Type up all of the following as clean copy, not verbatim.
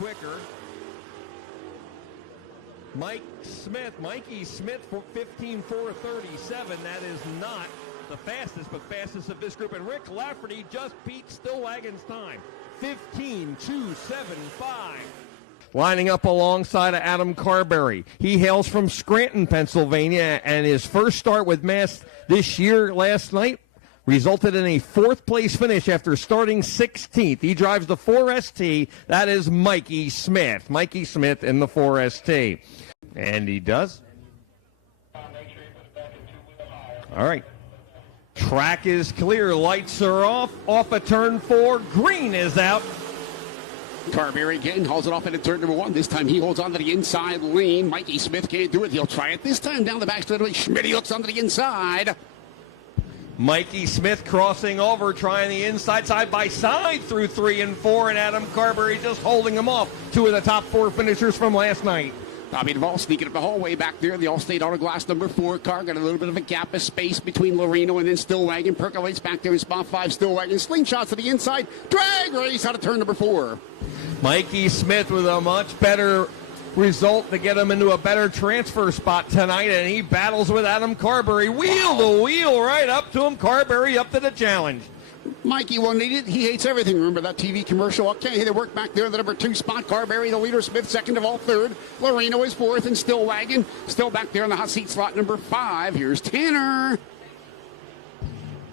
quicker. Mikey Smith for 15.437. That is not the fastest, but fastest of this group. And Rick Lafferty just beat Stillwagon's time. 15.275. Lining up alongside of Adam Carberry. He hails from Scranton, Pennsylvania, and his first start with Mass this year last night resulted in a fourth-place finish after starting 16th. He drives the 4ST. That is Mikey Smith. Mikey Smith in the 4ST. And he does. All right. Track is clear. Lights are off. Off of turn 4. Green is out. Carberry again hauls it off into turn number 1. This time he holds on to the inside lane. Mikey Smith can't do it. He'll try it this time down the back straightaway. Schmitty looks onto the inside. Mikey Smith crossing over, trying the inside, side by side through 3 and 4, and Adam Carberry just holding him off. 2 of the top 4 finishers from last night. Bobby Duvall sneaking up the hallway back there. The Allstate Auto Glass number 4 car. Got a little bit of a gap of space between Loreno and then Stillwagon. Percolates back there in spot 5. Stillwagon slingshots to the inside. Drag race out of turn number 4. Mikey Smith with a much better result to get him into a better transfer spot tonight, and he battles with Adam Carberry. Wheel to wheel right up to him. Carberry up to the challenge. Mikey won't need it. He hates everything. Remember that TV commercial? Okay, they work back there in the number 2 spot. Carberry, the leader. Smith, second of all, third. Loreno is 4th, and Stillwagon still back there in the hot seat slot number 5. Here's Tanner.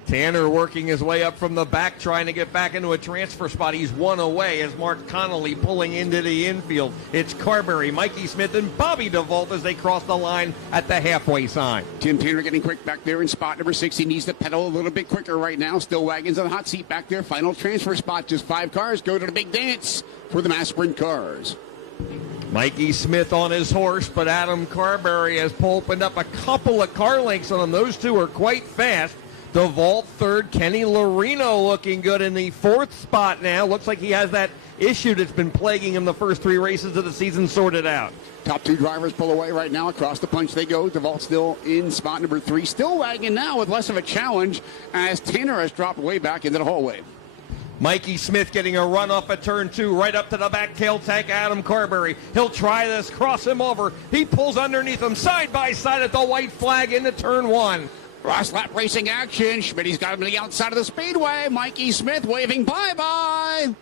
Tanner working his way up from the back, trying to get back into a transfer spot. He's 1 away as Mark Connolly pulling into the infield. It's Carberry, Mikey Smith, and Bobby DeVault as they cross the line at the halfway sign. Tim Tanner getting quick back there in spot number 6. He needs to pedal a little bit quicker right now. Stillwagon's on the hot seat back there. Final transfer spot. Just 5 cars go to the big dance for the Mass Sprint cars. Mikey Smith on his horse, but Adam Carberry has opened up a couple of car lengths on him. Those two are quite fast. DeVault third, Kenny Loreno looking good in the 4th spot now. Looks like he has that issue that's been plaguing him the first 3 races of the season sorted out. Top 2 drivers pull away right now. Across the punch they go. DeVault still in spot number 3. Stillwagon now with less of a challenge as Tanner has dropped way back into the hallway. Mikey Smith getting a run off at turn 2, right up to the back tail tank, Adam Carberry. He'll try this, cross him over. He pulls underneath him, side by side at the white flag into turn 1. Cross lap racing action. Schmitty's got him to the outside of the speedway. Mikey Smith waving bye-bye.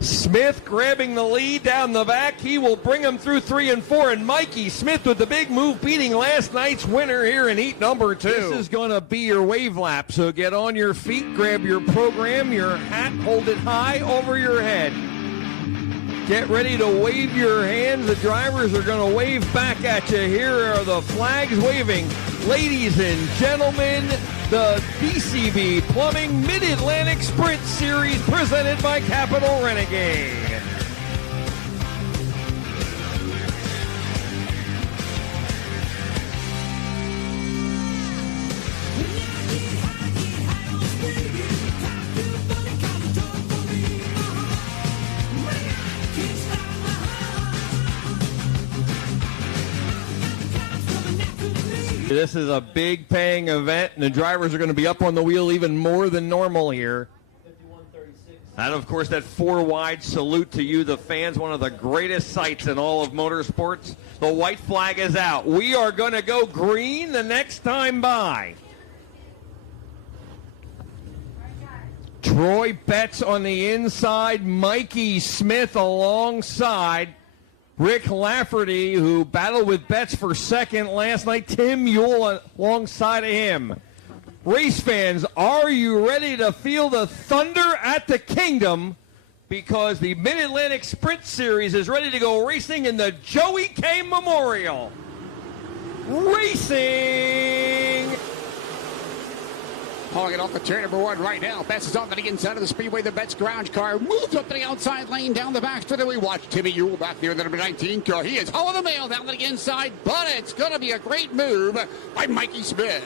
Smith grabbing the lead down the back. He will bring him through 3 and 4. And Mikey Smith with the big move, beating last night's winner here in heat number 2. This is going to be your wave lap. So get on your feet, grab your program, your hat, hold it high over your head. Get ready to wave your hands. The drivers are going to wave back at you. Here are the flags waving. Ladies and gentlemen, the DCB Plumbing Mid-Atlantic Sprint Series presented by Capital Renegade. This is a big paying event, and the drivers are going to be up on the wheel even more than normal here. And, of course, that 4-wide salute to you, the fans, one of the greatest sights in all of motorsports. The white flag is out. We are going to go green the next time by. Troy Betts on the inside, Mikey Smith alongside Rick Lafferty, who battled with Betts for second last night. Tim Yule alongside of him. Race fans, are you ready to feel the thunder at the Kingdom? Because the Mid-Atlantic Sprint Series is ready to go racing in the Joey K. Memorial. Racing! Hauling it off the turn number 1 right now. Betts is on the inside of the speedway. The Betts garage car moves up to the outside lane down the back straight. We watch Timmy Yule back there in the number 19 car. He is hauling the mail down to the inside, but it's going to be a great move by Mikey Smith.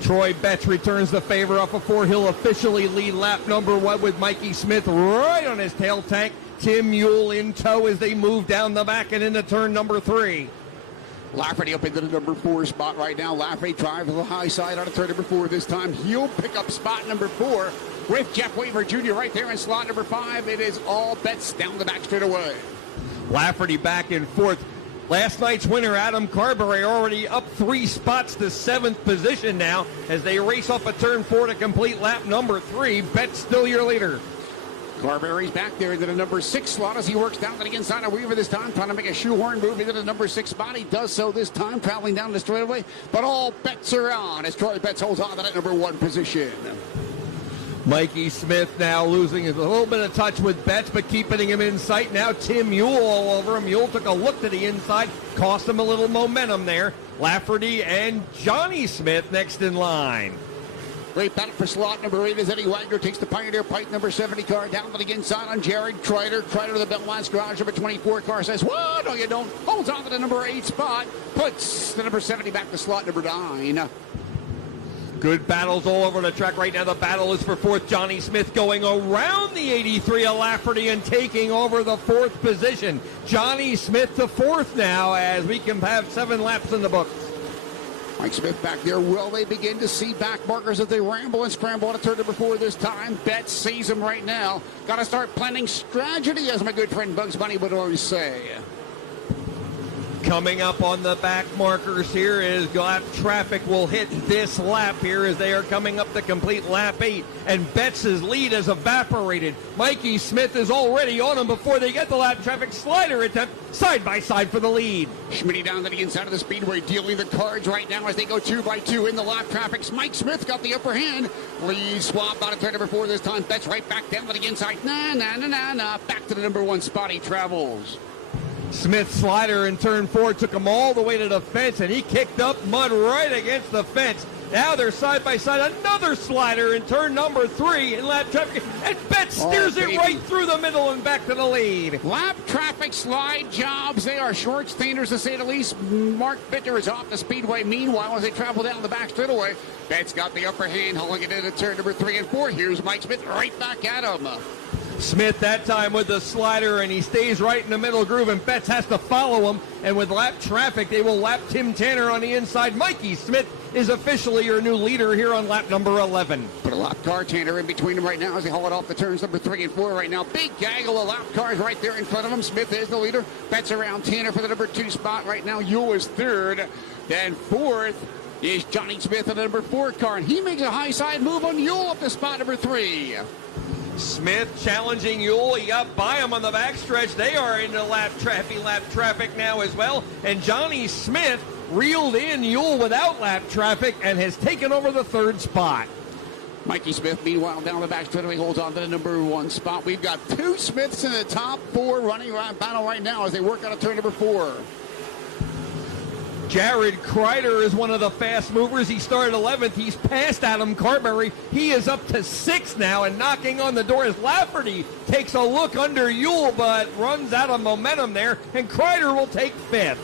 Troy Betts returns the favor off of 4. He'll officially lead lap number 1 with Mikey Smith right on his tail tank. Tim Yule in tow as they move down the back and into turn number 3. Lafferty up into the number 4 spot right now. Lafferty drives to the high side on a turn number 4 this time. He'll pick up spot number 4. with Jeff Weaver Jr. right there in slot number 5. It is all Betts down the back straightaway. Lafferty back in fourth. Last night's winner, Adam Carberry, already up 3 spots to 7th position now as they race off a turn 4 to complete lap number 3. Betts still your leader. Carberry's back there into the number 6 slot as he works down to the inside of Weaver this time, trying to make a shoehorn move into the number 6 spot. He does so this time, traveling down the straightaway, but all bets are on as Troy Betts holds on to that number 1 position. Mikey Smith now losing a little bit of touch with Betts, but keeping him in sight. Now Tim Yule all over him. Yule took a look to the inside, cost him a little momentum there. Lafferty and Johnny Smith next in line. Great battle for slot number 8 as Eddie Wagner takes the Pioneer Pike number 70 car down to the inside on Jared Kreider. Kreider to the Belmont's garage number 24 car says, "Whoa, no you don't." Holds on to the number 8 spot. Puts the number 70 back to slot number 9. Good battles all over the track right now. The battle is for 4th. Johnny Smith going around the 83 of Lafferty and taking over the 4th position. Johnny Smith to 4th now as we can have 7 laps in the books. Mike Smith back there. Will they begin to see back markers as they ramble and scramble on a turn number 4 this time? Betts sees them right now. Got to start planning strategy, as my good friend Bugs Bunny would always say. Coming up on the back markers here is lap traffic will hit this lap here as they are coming up to complete lap 8. And Betts' lead has evaporated. Mikey Smith is already on him before they get the lap traffic slider attempt side by side for the lead. Schmitty down to the inside of the speedway dealing the cards right now as they go 2 by 2 in the lap traffic. Mike Smith got the upper hand. Lead swap out of turn number 4 this time. Betts right back down to the inside. Back to the number 1 spot he travels. Smith's slider in turn 4 took him all the way to the fence, and he kicked up mud right against the fence. Now they're side by side. Another slider in turn number 3 in lap traffic, and Betts steers it right through the middle and back to the lead. Lap traffic slide jobs. They are short standers to say the least. Mark Bitter is off the speedway. Meanwhile, as they travel down the back straightaway, Betts got the upper hand, hauling it into turn number 3 and 4. Here's Mike Smith right back at him. Smith that time with the slider, and he stays right in the middle groove, and Betts has to follow him. And with lap traffic, they will lap Tim Tanner on the inside. Mikey Smith is officially your new leader here on lap number 11. Put a lap car Tanner in between them right now as they haul it off the turns number 3 and 4 right now. Big gaggle of lap cars right there in front of him. Smith is the leader. Betts around Tanner for the number 2 spot right now. Yule is 3rd. Then 4th is Johnny Smith in the number 4 car, and he makes a high side move on Yule up to spot number 3. Smith challenging Yule. He got by him on the backstretch. They are into lap traffic now as well. And Johnny Smith reeled in Yule without lap traffic and has taken over the 3rd spot. Mikey Smith, meanwhile, down the back straightaway, holds on to the number 1 spot. We've got 2 Smiths in the top 4 running around battle right now as they work out of turn number 4. Jared Kreider is one of the fast movers. He started 11th. He's passed Adam Carberry. He is up to 6th now and knocking on the door as Lafferty takes a look under Yule, but runs out of momentum there, and Kreider will take 5th.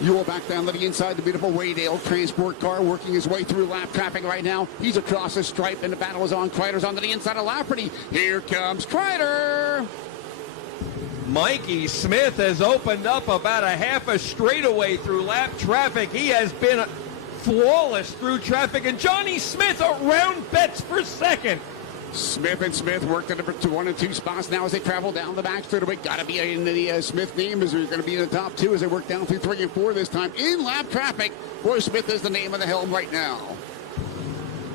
Yule back down to the inside, the beautiful Waydale transport car working his way through lap traffic right now. He's across the stripe, and the battle is on. Kreider's on to the inside of Lafferty. Here comes Kreider. Mikey Smith has opened up about a half a straightaway through lap traffic. He has been flawless through traffic, and Johnny Smith around Betts for 2nd. Smith and Smith work the number 1 and 2 spots now as they travel down the back straightaway. Got to be in the Smith name as they're going to be in the top 2 as they work down through 3 and 4 this time in lap traffic. Boy, Smith is the name of the helm right now.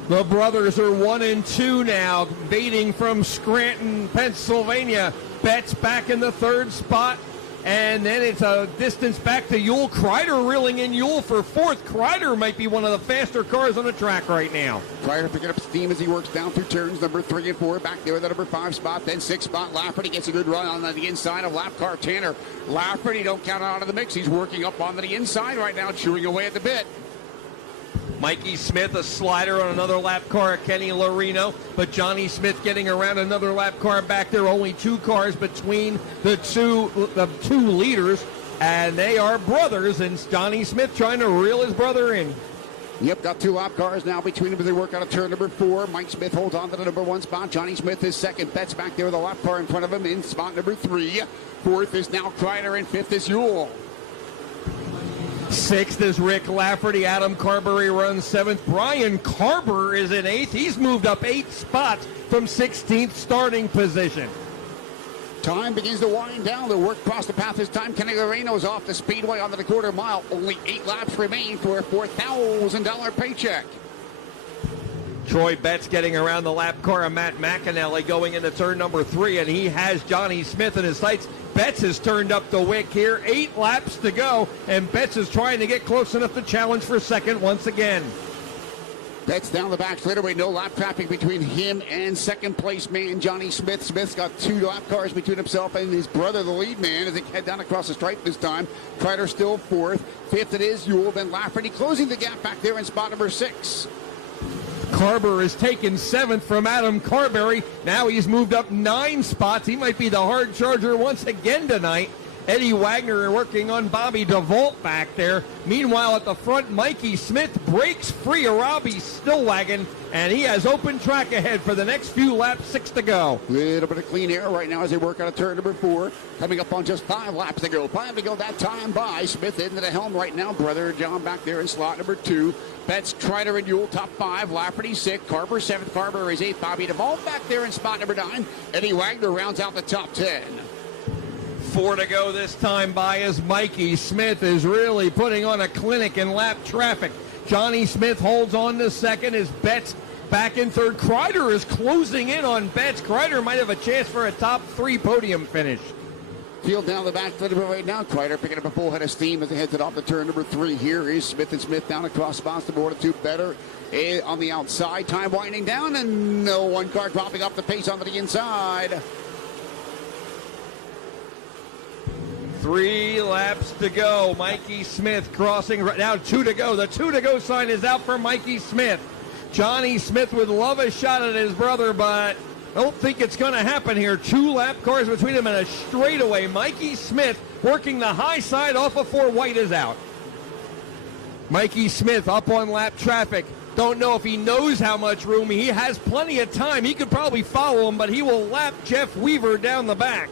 The brothers are 1 and 2 now, baiting from Scranton, Pennsylvania. Betts back in the 3rd spot, and then it's a distance back to Yule. Kreider reeling in Yule for 4th. Kreider might be one of the faster cars on the track right now. Kreider picking up steam as he works down through turns number 3 and 4. Back there at the number 5 spot, then 6 spot. Lafferty gets a good run on the inside of lap car Tanner. Lafferty don't count out of the mix. He's working up on the inside right now, chewing away at the bit. Mikey Smith, a slider on another lap car at Kenny Lorino, but Johnny Smith getting around another lap car back there. Only 2 cars between the two leaders, and they are brothers, and Johnny Smith trying to reel his brother in. Yep, got 2 lap cars now between them as they work out of turn number 4. Mike Smith holds on to the number 1 spot. Johnny Smith is 2nd. Betts back there with a lap car in front of him in spot number 3. 4th is now Kreider, and 5th is Yule. Sixth is Rick Lafferty. Adam Carberry runs seventh. Brian Carber is in eighth. He's moved up 8 spots from 16th starting position. Time begins to wind down. The work across the path this time. Kenny Loreno's off the speedway onto the quarter mile. Only 8 laps remain for a $4,000 paycheck. Troy Betts getting around the lap car of Matt McAnally going into turn number 3, and he has Johnny Smith in his sights. Betts has turned up the wick here. 8 laps to go, and Betts is trying to get close enough to challenge for second once again. Betts down the back straightaway. No lap traffic between him and second place man Johnny Smith. Smith's got 2 lap cars between himself and his brother, the lead man, as they head down across the stripe this time. Kreider still 4th. 5th it is Ewell. Then Lafferty closing the gap back there in spot number 6. Carber has taken 7th from Adam Carberry. Now he's moved up 9 spots. He might be the hard charger once again tonight. Eddie Wagner working on Bobby DeVault back there. Meanwhile, at the front, Mikey Smith breaks free of Robbie Stillwagon, and he has open track ahead for the next few laps. 6 to go. Little bit of clean air right now as they work out of turn number 4. Coming up on just 5 laps to go. 5 to go that time by. Smith into the helm right now. Brother John back there in slot number 2. Betts, Kreider, and Ewell top 5. Lafferty 6th. Carber 7th. Carber is 8th. Bobby DeVault back there in spot number 9. Eddie Wagner rounds out the top 10. 4 to go this time by as Mikey Smith is really putting on a clinic in lap traffic. Johnny Smith holds on to second as Betts back in third. Kreider is closing in on Betts. Kreider might have a chance for a top 3 podium finish. Field down the back little bit right now. Kreider picking up a full head of steam as they head off the turn number 3. Here is Smith and Smith down across spots. The board of 2 better on the outside. Time winding down, and no one car dropping off the pace onto the inside. 3 laps to go. Mikey Smith crossing right now. 2 to go. The 2 to go sign is out for Mikey Smith. Johnny Smith would love a shot at his brother, but I don't think it's going to happen here. 2 lap cars between them and a straightaway. Mikey Smith working the high side off of 4. White is out. Mikey Smith up on lap traffic. Don't know if he knows how much room. He has plenty of time. He could probably follow him, but he will lap Jeff Weaver down the back.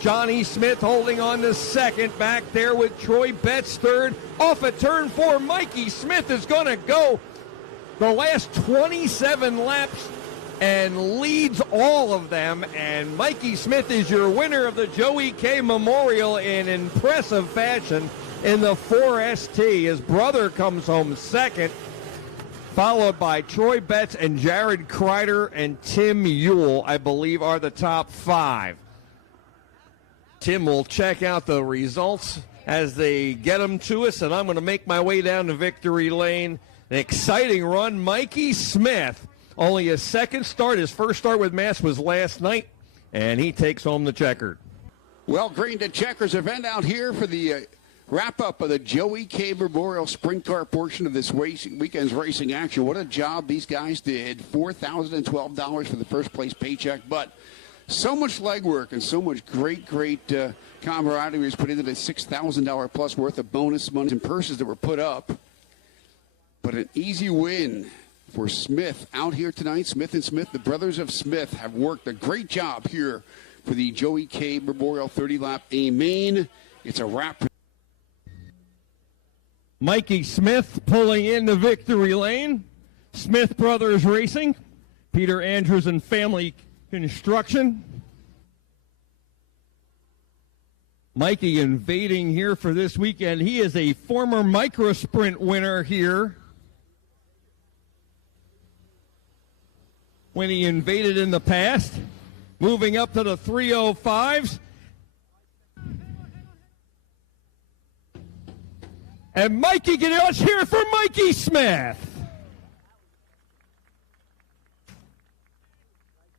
Johnny Smith holding on to second back there with Troy Betts third. Off at turn 4, Mikey Smith is going to go the last 27 laps and leads all of them. And Mikey Smith is your winner of the Joey K. Memorial in impressive fashion in the 4ST. His brother comes home second, followed by Troy Betts and Jared Kreider and Tim Ewell, I believe, are the top 5. Tim will check out the results as they get them to us, and I'm going to make my way down to victory lane. An exciting run. Mikey Smith, only his second start. His first start with Mass was last night, and he takes home the checkered. Well, green to checkers event out here for the wrap-up of the Joey K. Memorial Sprint Car portion of this weekend's racing action. What a job these guys did. $4,012 for the first place paycheck, but so much legwork and so much great camaraderie was put into the $6,000 plus worth of bonus money and purses that were put up. But an easy win for Smith out here tonight. Smith and Smith, the brothers of Smith, have worked a great job here for the Joey K. Memorial 30-lap A main. It's a wrap. Mikey Smith pulling into victory lane. Smith Brothers Racing, Peter Andrews and Family Construction. Mikey invading here for this weekend. He is a former micro sprint winner here when he invaded in the past. Moving up to the 305s. And Mikey, let's hear it for Mikey Smith.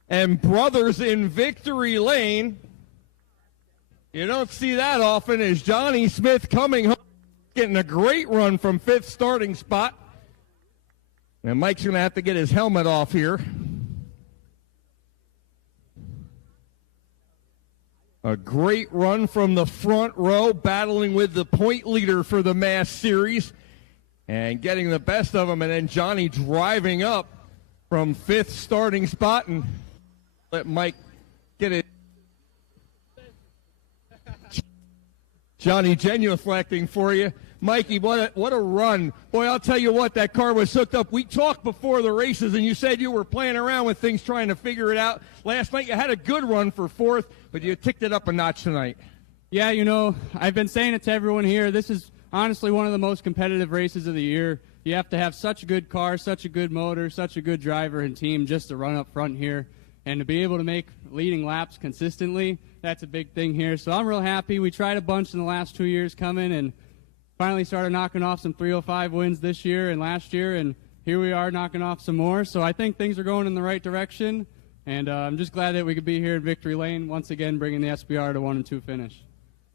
And brothers in victory lane. You don't see that often as Johnny Smith coming home, getting a great run from 5th starting spot. And Mike's going to have to get his helmet off here. A great run from the front row, battling with the point leader for the Mass Series and getting the best of him. And then Johnny driving up from 5th starting spot and let Mike get it. Johnny genuflecting for you. Mikey, what a run. Boy, I'll tell you what, that car was hooked up. We talked before the races, and you said you were playing around with things trying to figure it out. Last night you had a good run for fourth, but you ticked it up a notch tonight. Yeah, you know, I've been saying it to everyone here. This is honestly one of the most competitive races of the year. You have to have such a good car, such a good motor, such a good driver and team just to run up front here. And to be able to make leading laps consistently, that's a big thing here. So I'm real happy. We tried a bunch in the last 2 years coming and finally started knocking off some 305 wins this year and last year, and here we are knocking off some more. So I think things are going in the right direction, and I'm just glad that we could be here in Victory Lane once again, bringing the SBR to 1 and 2 finish.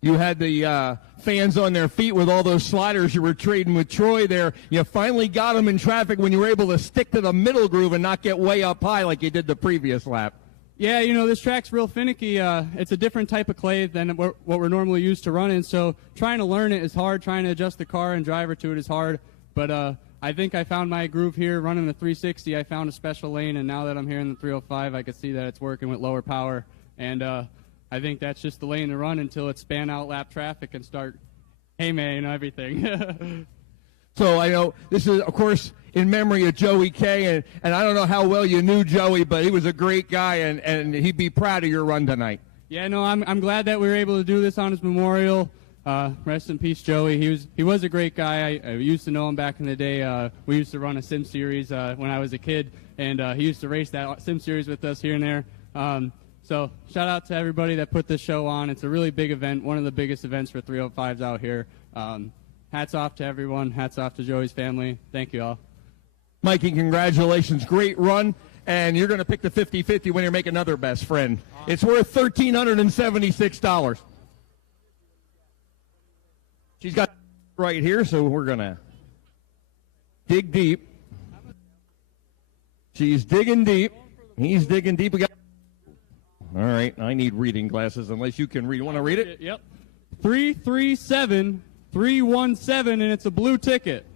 You had the fans on their feet with all those sliders you were trading with Troy there. You finally got them in traffic when you were able to stick to the middle groove and not get way up high like you did the previous lap. Yeah, you know, this track's real finicky. It's a different type of clay than what we're normally used to running, so trying to learn it is hard. Trying to adjust the car and driver to it is hard, but I think I found my groove here running the 360. I found a special lane, and now that I'm here in the 305, I can see that it's working with lower power, and I think that's just the lane to run until it span out lap traffic and start haymaying and everything. So I know this is, of course, in memory of Joey K, and I don't know how well you knew Joey, but he was a great guy, and he'd be proud of your run tonight. Yeah, no, I'm glad that we were able to do this on his memorial. Rest in peace, Joey. He was a great guy. I used to know him back in the day. We used to run a sim series when I was a kid, and he used to race that sim series with us here and there. So shout out to everybody that put this show on. It's a really big event, one of the biggest events for 305s out here. Hats off to everyone. Hats off to Joey's family. Thank you all. Mikey, congratulations. Great run. And you're going to pick the 50-50 when you make another best friend. It's worth $1,376. She's got right here, so we're going to dig deep. She's digging deep. He's digging deep. We got. All right, I need reading glasses unless you can read. You want to read it? Yep. 337317, and it's a blue ticket.